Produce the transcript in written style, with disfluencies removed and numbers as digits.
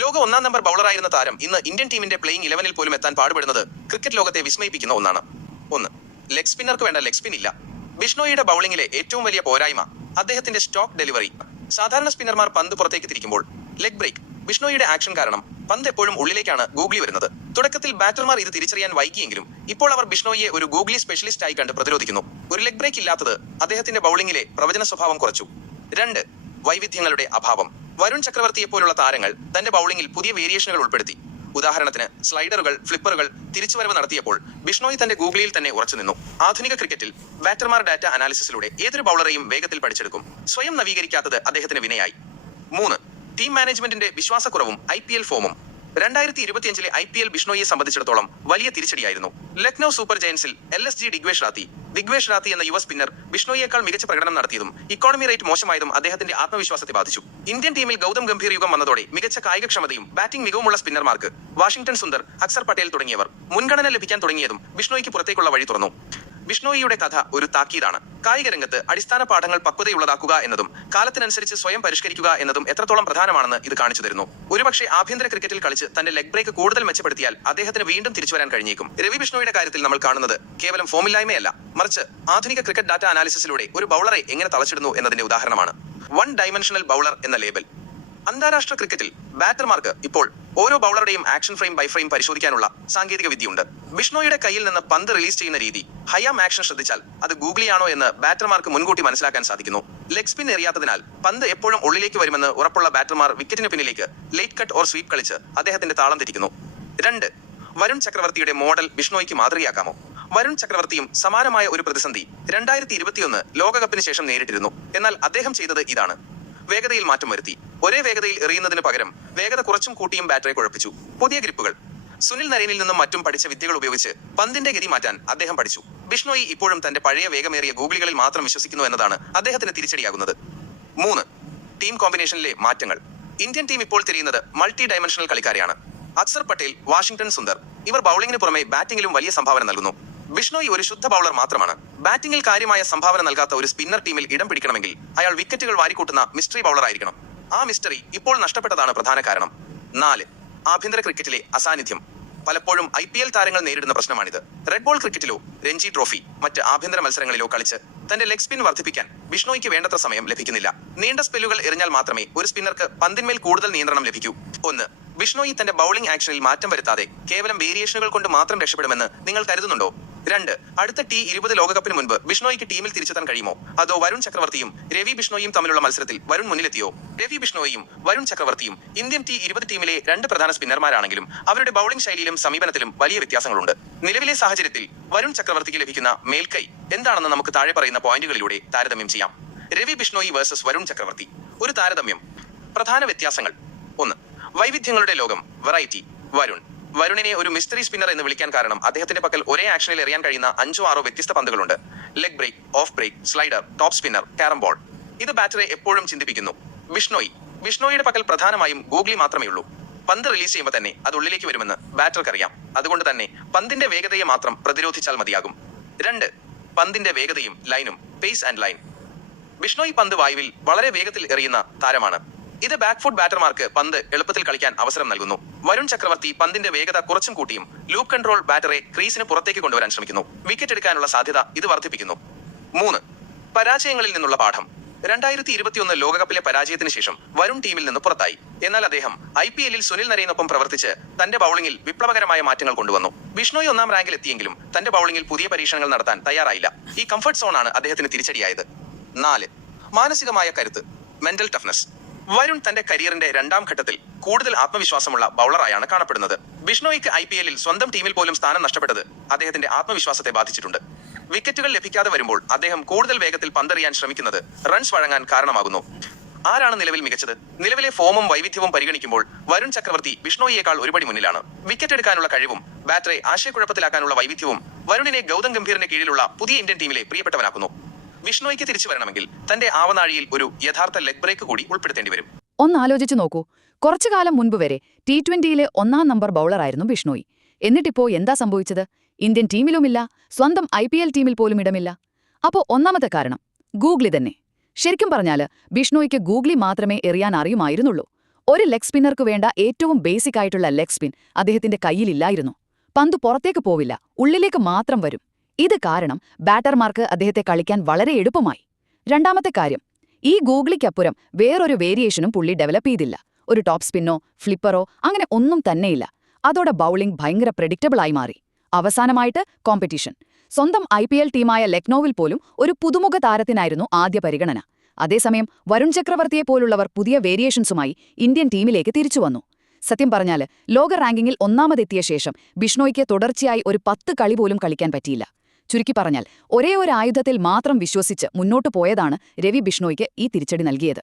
ലോക ഒന്നാം നമ്പർ ബൗളറായിരുന്ന താരം ഇന്ന് ഇന്ത്യൻ ടീമിന്റെ പ്ലേയിങ് 11-ൽ പോലും എത്താൻ പാടുപെടുന്നത് ക്രിക്കറ്റ് ലോകത്തെ വിസ്മയിപ്പിക്കുന്ന ഒന്നാണ്. ഒന്ന്, ലെഗ് സ്പിന്നർക്ക് വേണ്ട ലെഗ് സ്പിൻ ഇല്ല. ബിഷ്ണോയിയുടെ ബൗളിംഗിലെ ഏറ്റവും വലിയ പോരായ്മ അദ്ദേഹത്തിന്റെ സ്റ്റോക്ക് ഡെലിവറി. സാധാരണ സ്പിന്നർമാർ പന്ത് പുറത്തേക്ക് തിരിക്കുമ്പോൾ ലെഗ് ബ്രേക്ക്. ബിഷ്ണോയിയുടെ ആക്ഷൻ കാരണം പന്ത് എപ്പോഴും ഉള്ളിലേക്കാണ് ഗൂഗ്ലി വരുന്നത്. തുടക്കത്തിൽ ബാറ്റർമാർ ഇത് തിരിച്ചറിയാൻ വൈകിയെങ്കിലും ഇപ്പോൾ അവർ ബിഷ്ണോയിയെ ഒരു ഗൂഗ്ലി സ്പെഷ്യലിസ്റ്റ് ആയി കണ്ട് പ്രതിരോധിക്കുന്നു. ഒരു ലെഗ് ബ്രേക്ക് ഇല്ലാത്തത് അദ്ദേഹത്തിന്റെ ബൗളിംഗിലെ പ്രവചന സ്വഭാവം കുറച്ചു. 2, വൈവിധ്യങ്ങളുടെ അഭാവം. വരുൺ ചക്രവർത്തിയെപ്പോലുള്ള താരങ്ങൾ തന്റെ ബൗളിംഗിൽ പുതിയ വേരിയേഷനുകൾ ഉൾപ്പെടുത്തി. ഉദാഹരണത്തിന് സ്ലൈഡറുകൾ, ഫ്ലിപ്പറുകൾ തിരിച്ചുവരവ് നടത്തിയപ്പോൾ ബിഷ്ണോയി തന്റെ ഗൂഗ്ലിയിൽ തന്നെ ഉറച്ചുനിന്നു. ആധുനിക ക്രിക്കറ്റിൽ ബാറ്റർമാർ ഡാറ്റ അനാലിസിസിലൂടെ ഏതൊരു ബൗളറെയും വേഗത്തിൽ പഠിച്ചെടുക്കും. സ്വയം നവീകരിക്കാത്തത് അദ്ദേഹത്തിന് വിനയായി. 3, ടീം മാനേജ്മെന്റിന്റെ വിശ്വാസക്കുറവും IPL ഫോമും. 2025-ലെ IPL ബിഷ്ണോയിയെ സംബന്ധിച്ചിടത്തോളം വലിയ തിരിച്ചടിയായിരുന്നു. ലക്നൌ സൂപ്പർ ജയൻസിൽ LSG ദിഗ്വേഷ് റാത്തി എന്ന യുവ സ്പിന്നർ ബിഷ്ണോയിയേക്കാൾ മികച്ച പ്രകടനം നടത്തിയതും ഇക്കോണമി റേറ്റ് മോശമായതും അദ്ദേഹത്തിന്റെ ആത്മവിശ്വാസത്തെ ബാധിച്ചു. ഇന്ത്യൻ ടീമിൽ ഗൗതം ഗംഭീർ യുഗം വന്നതോടെ മികച്ച കായികക്ഷമതയും ബാറ്റിംഗ് മികവുമുള്ള സ്പിന്നർമാർക്ക് വാഷിംഗ്ടൺ സുന്ദർ, അക്സർ പട്ടേൽ തുടങ്ങിയവർ മുൻഗണന ലഭിക്കാൻ തുടങ്ങിയതും ബിഷ്ണോയിക്ക് പുറത്തേക്കുള്ള വഴി തുറന്നു. ബിഷ്ണോയിയുടെ കഥ ഒരു താക്കീതാണ്. കായിക രംഗത്ത് അടിസ്ഥാന പാഠങ്ങൾ പക്വതയുള്ളതാക്കുക എന്നതും കാലത്തിനനുസരിച്ച് സ്വയം പരിഷ്കരിക്കുക എന്നതും എത്രത്തോളം പ്രധാനമാണെന്ന് ഇത് കാണിച്ചു തരുന്നു. ഒരുപക്ഷെ ആഭ്യന്തര ക്രിക്കറ്റിൽ കളിച്ച് തന്റെ ലെഗ് ബ്രേക്ക് കൂടുതൽ മെച്ചപ്പെടുത്തിയാൽ അദ്ദേഹത്തിന് വീണ്ടും തിരിച്ചുവരാൻ കഴിഞ്ഞേക്കും. രവി ബിഷ്ണോയിയുടെ കാര്യത്തിൽ നമ്മൾ കാണുന്നത് കേവലം ഫോമില്ലായ്മയല്ല, മറിച്ച് ആധുനിക ക്രിക്കറ്റ് ഡാറ്റ അനാലിസിസിലൂടെ ഒരു ബൗളറെ എങ്ങനെ തളച്ചിടുന്നു എന്നതിന്റെ ഉദാഹരണമാണ്. 1 ഡൈമെൻഷണൽ ബൗളർ എന്ന ലേബൽ. അന്താരാഷ്ട്ര ക്രിക്കറ്റിൽ ബാറ്റർമാർക്ക് ഇപ്പോൾ ഓരോ ബൗളറുടെയും ആക്ഷൻ ഫ്രെയിം ബൈ ഫ്രെയിം പരിശോധിക്കാനുള്ള സാങ്കേതിക വിദ്യയുണ്ട്. ബിഷ്ണോയിയുടെ കയ്യിൽ നിന്ന് പന്ത് റിലീസ് ചെയ്യുന്ന രീതി, ഹയാം ആക്ഷൻ ശ്രദ്ധിച്ചാൽ അത് ഗൂഗ്ലിയാണോ എന്ന് ബാറ്റർമാർക്ക് മുൻകൂട്ടി മനസ്സിലാക്കാൻ സാധിക്കുന്നു. ലെഗ് സ്പിൻ എറിയാത്തതിനാൽ പന്ത് എപ്പോഴും ഉള്ളിലേക്ക് വരുമെന്ന് ഉറപ്പുള്ള ബാറ്റർമാർ വിക്കറ്റിന് പിന്നിലേക്ക് ലേറ്റ് കട്ട് ഓർ സ്വീപ്പ് കളിച്ച് അദ്ദേഹത്തിന്റെ താളം തെറ്റിക്കുന്നു. 2, വരുൺ ചക്രവർത്തിയുടെ മോഡൽ ബിഷ്ണോയിക്ക് മാതൃകയാക്കാമോ? വരുൺ ചക്രവർത്തിയും സമാനമായ ഒരു പ്രതിസന്ധി 2021 ലോകകപ്പിന് ശേഷം നേരിട്ടിരുന്നു. എന്നാൽ അദ്ദേഹം ചെയ്തത് ഇതാണ്: വേഗതയിൽ മാറ്റം വരുത്തി. ഒരേ വേഗതയിൽ എറിയുന്നതിന് പകരം വേഗത കുറച്ചും കൂട്ടിയും ബാറ്ററെ കുഴപ്പിച്ചു. പുതിയ ഗ്രിപ്പുകൾ. സുനിൽ നരേനിൽ നിന്നും മറ്റും പഠിച്ച വിദ്യകൾ ഉപയോഗിച്ച് പന്തിന്റെ ഗതി മാറ്റാൻ അദ്ദേഹം പഠിച്ചു. ബിഷ്ണോയി ഇപ്പോഴും തന്റെ പഴയ വേഗമേറിയ ഗൂഗ്ലികളിൽ മാത്രം വിശ്വസിക്കുന്നു എന്നതാണ് അദ്ദേഹത്തിന് തിരിച്ചടിയാകുന്നത്. 3, ടീം കോമ്പിനേഷനിലെ മാറ്റങ്ങൾ. ഇന്ത്യൻ ടീം ഇപ്പോൾ തിരിയുന്നത് മൾട്ടി ഡൈമെൻഷണൽ കളിക്കാരെയാണ്. അക്സർ പട്ടേൽ, വാഷിംഗ്ടൺ സുന്ദർ ഇവർ ബൗളിംഗിന് പുറമെ ബാറ്റിംഗിലും വലിയ സംഭാവന നൽകുന്നു. ബിഷ്ണോയി ഒരു ശുദ്ധ ബൗളർ മാത്രമാണ്. ബാറ്റിംഗിൽ കാര്യമായ സംഭാവന നൽകാത്ത ഒരു സ്പിന്നർ ടീമിൽ ഇടം പിടിക്കണമെങ്കിൽ അയാൾ വിക്കറ്റുകൾ വാരിക്കൂട്ടുന്ന മിസ്റ്ററി ബൗളർ ആയിരിക്കണം. ആ മിസ്റ്ററി ഇപ്പോൾ നഷ്ടപ്പെട്ടതാണ് പ്രധാന കാരണം. 4, ആഭ്യന്തര ക്രിക്കറ്റിലെ അസാന്നിധ്യം. പലപ്പോഴും IPL താരങ്ങൾ നേരിടുന്ന പ്രശ്നമാണിത്. റെഡ് ബോൾ ക്രിക്കറ്റിലോ രഞ്ജി ട്രോഫി, മറ്റ് ആഭ്യന്തര മത്സരങ്ങളിലോ കളിച്ച് തന്റെ ലെഗ് സ്പിൻ വർദ്ധിപ്പിക്കാൻ ബിഷ്ണോയിക്ക് വേണ്ടത്ര സമയം ലഭിക്കുന്നില്ല. നീണ്ട സ്പെല്ലുകൾ എറിഞ്ഞാൽ മാത്രമേ ഒരു സ്പിന്നർക്ക് പന്തിന്മേൽ കൂടുതൽ നിയന്ത്രണം ലഭിക്കൂ. 1, ബിഷ്ണോയി തന്റെ ബൗളിംഗ് ആക്ഷനിൽ മാറ്റം വരുത്താതെ കേവലം വേരിയേഷനുകൾ കൊണ്ട് മാത്രം രക്ഷപ്പെടുമെന്ന് നിങ്ങൾ കരുതുന്നുണ്ടോ? 2, അടുത്ത T20 ലോകകപ്പിന് മുൻപ് ബിഷ്ണോയിക്ക് ടീമിൽ തിരിച്ചെത്താൻ കഴിയുമോ? അതോ വരുൺ ചക്രവർത്തിയും രവി ബിഷ്ണോയിയും തമ്മിലുള്ള മത്സരത്തിൽ വരുൺ മുന്നിലെത്തിയോ? രവി ബിഷ്ണോയിയും വരുൺ ചക്രവർത്തിയും ഇന്ത്യൻ T20 ടീമിലെ 2 പ്രധാന സ്പിന്നർമാരാണെങ്കിലും അവരുടെ ബൗളിംഗ് ശൈലിയിലും സമീപനത്തിലും വലിയ വ്യത്യാസങ്ങളുണ്ട്. നിലവിലെ സാഹചര്യത്തിൽ വരുൺ ചക്രവർത്തിക്ക് ലഭിക്കുന്ന മേൽക്കൈ എന്താണെന്ന് നമുക്ക് താഴെ പറയുന്ന പോയിന്റുകളിലൂടെ താരതമ്യം ചെയ്യാം. രവി ബിഷ്ണോയി വേഴ്സസ് വരുൺ ചക്രവർത്തി. ഒരു താരതമ്യം. പ്രധാന വ്യത്യാസങ്ങൾ. 1, വൈവിധ്യങ്ങളുടെ ലോകം, വെറൈറ്റി. വരുണിനെ ഒരു മിസ്റ്ററി സ്പിന്നർ എന്ന് വിളിക്കാൻ കാരണം അദ്ദേഹത്തിന്റെ പക്കൽ ഒരേ ആക്ഷനിൽ എറിയാൻ കഴിയുന്ന 5-6 വ്യത്യസ്ത പന്തുകളുണ്ട്. Leg break, off break, slider, top spinner, carrom ball. ഇത് ബാറ്ററെ എപ്പോഴും ചിന്തിപ്പിക്കുന്നു. ബിഷ്ണോയിയുടെ പക്കൽ പ്രധാനമായും ഗൂഗ്ലി മാത്രമേ ഉള്ളൂ. പന്ത് റിലീസ് ചെയ്യുമ്പോൾ തന്നെ അത് ഉള്ളിലേക്ക് വരുമെന്ന് ബാറ്റർക്ക് അറിയാം. അതുകൊണ്ട് തന്നെ പന്തിന്റെ വേഗതയെ മാത്രം പ്രതിരോധിച്ചാൽ മതിയാകും. 2, പന്തിന്റെ വേഗതയും ലൈനും, പേസ് ആൻഡ് ലൈൻ. ബിഷ്ണോയി പന്ത് വായുവിൽ വളരെ വേഗത്തിൽ എറിയുന്ന താരമാണ്. ഇത് ബാക്ക്ഫുട്ട് ബാറ്റർമാർക്ക് പന്ത് എളുപ്പത്തിൽ കളിക്കാൻ അവസരം നൽകുന്നു. വരുൺ ചക്രവർത്തി പന്തിന്റെ വേഗത കുറച്ചും കൂട്ടിയും ലൂപ്പ് കൺട്രോൾ ബാറ്ററെ ക്രീസിന് പുറത്തേക്ക് കൊണ്ടുവരാൻ ശ്രമിക്കുന്നു. വിക്കറ്റ് എടുക്കാനുള്ള സാധ്യത ഇത് വർദ്ധിപ്പിക്കുന്നു. 3, പരാജയങ്ങളിൽ നിന്നുള്ള പാഠം. 2021 ലോകകപ്പിലെ പരാജയത്തിന് ശേഷം വരുൺ ടീമിൽ നിന്ന് പുറത്തായി. എന്നാൽ അദ്ദേഹം IPL-ൽ സുനിൽ നരേനൊപ്പം പ്രവർത്തിച്ച് തന്റെ ബൗളിംഗിൽ വിപ്ലവകരമായ മാറ്റങ്ങൾ കൊണ്ടുവന്നു. ബിഷ്ണോയി 1-ാം റാങ്കിൽ എത്തിയെങ്കിലും തന്റെ ബൗളിംഗിൽ പുതിയ പരീക്ഷണങ്ങൾ നടത്താൻ തയ്യാറായില്ല. ഈ കംഫർട്ട് സോണാണ് അദ്ദേഹത്തിന് തിരിച്ചടിയായത്. 4, മാനസികമായ കരുത്ത്, മെന്റൽ ടഫ്നെസ്. വരുൺ തന്റെ കരിയറിന്റെ 2-ാം ഘട്ടത്തിൽ കൂടുതൽ ആത്മവിശ്വാസമുള്ള ബൗളറായാണ് കാണപ്പെടുന്നത്. ബിഷ്ണോയിക്ക് IPL-ൽ സ്വന്തം ടീമിൽ പോലും സ്ഥാനം നഷ്ടപ്പെട്ടത് അദ്ദേഹത്തിന്റെ ആത്മവിശ്വാസത്തെ ബാധിച്ചിട്ടുണ്ട്. വിക്കറ്റുകൾ ലഭിക്കാതെ വരുമ്പോൾ അദ്ദേഹം കൂടുതൽ വേഗത്തിൽ പന്തെറിയാൻ ശ്രമിക്കുന്നത് റൺസ് വഴങ്ങാൻ കാരണമാകുന്നു. ആരാണ് നിലവിൽ മികച്ചത്? നിലവിലെ ഫോമും വൈവിധ്യവും പരിഗണിക്കുമ്പോൾ വരുൺ ചക്രവർത്തി ബിഷ്ണോയിയേക്കാൾ ഒരുപടി മുന്നിലാണ്. വിക്കറ്റ് എടുക്കാനുള്ള കഴിവും ബാറ്ററെ ആശയക്കുഴപ്പത്തിലാക്കാനുള്ള വൈവിധ്യവും വരുണിനെ ഗൗതം ഗംഭീറിന് കീഴിലുള്ള പുതിയ ഇന്ത്യൻ ടീമിലെ പ്രിയപ്പെട്ടവനാക്കുന്നു. ബിഷ്ണോയിക്ക് തിരിച്ചു വരണമെങ്കിൽ തന്റെ ആവനാഴിയിൽ ഒരു യഥാർത്ഥ ലെഗ് ബ്രേക്ക് കൂടി ഉൾപ്പെടുത്തേണ്ടി വരും. ഒന്നാലോചിച്ചു നോക്കൂ. കുറച്ചു കാലം മുൻപ് വരെ T20-ലെ 1-ാം നമ്പർ ബൗളറായിരുന്നു ബിഷ്ണോയി. എന്നിട്ടിപ്പോ എന്താ സംഭവിച്ചത്? ഇന്ത്യൻ ടീമിലുമില്ല, സ്വന്തം IPL ടീമിൽ പോലും ഇടമില്ല. അപ്പോ ഒന്നാമത്തെ കാരണം ഗൂഗ്ലി തന്നെ. ശരിക്കും പറഞ്ഞാല് ബിഷ്ണോയിക്ക് ഗൂഗ്ലി മാത്രമേ എറിയാൻ അറിയുമായിരുന്നുള്ളൂ. ഒരു ലെഗ് സ്പിന്നർക്ക് വേണ്ട ഏറ്റവും ബേസിക് ആയിട്ടുള്ള ലെഗ് സ്പിൻ അദ്ദേഹത്തിന്റെ കയ്യിലില്ലായിരുന്നു. പന്ത് പുറത്തേക്ക് പോവില്ല, ഉള്ളിലേക്ക് മാത്രം വരും. ഇത് കാരണം ബാറ്റർമാർക്ക് അദ്ദേഹത്തെ കളിക്കാൻ വളരെ എളുപ്പമായി. രണ്ടാമത്തെ കാര്യം, ഈ ഗൂഗിളിക്കപ്പുറം വേറൊരു വേരിയേഷനും പുള്ളി ഡെവലപ്പ് ചെയ്തില്ല. ഒരു ടോപ്പ് സ്പിന്നോ ഫ്ലിപ്പറോ അങ്ങനെ ഒന്നും തന്നെയില്ല. അതോടെ ബൗളിംഗ് ഭയങ്കര പ്രെഡിക്റ്റബിളായി മാറി. അവസാനമായിട്ട് കോമ്പറ്റീഷൻ. സ്വന്തം IPL ടീമായ ലക്നൌവിൽ പോലും ഒരു പുതുമുഖ താരത്തിനായിരുന്നു ആദ്യ പരിഗണന. അതേസമയം വരുൺ ചക്രവർത്തിയെപ്പോലുള്ളവർ പുതിയ വേരിയേഷൻസുമായി ഇന്ത്യൻ ടീമിലേക്ക് തിരിച്ചുവന്നു. സത്യം പറഞ്ഞാല് ലോക റാങ്കിങ്ങിൽ ഒന്നാമതെത്തിയ ശേഷം ബിഷ്ണോയ്ക്ക് തുടർച്ചയായി ഒരു 10 കളി പോലും കളിക്കാൻ പറ്റിയില്ല. ചുരുക്കി പറഞ്ഞാൽ ഒരേ ഒരു ആയുധത്തിൽ മാത്രം വിശ്വസിച്ച് മുന്നോട്ടു പോയതാണ് രവി ബിഷ്ണോയ്ക്ക് ഈ തിരിച്ചടി നൽകിയത്.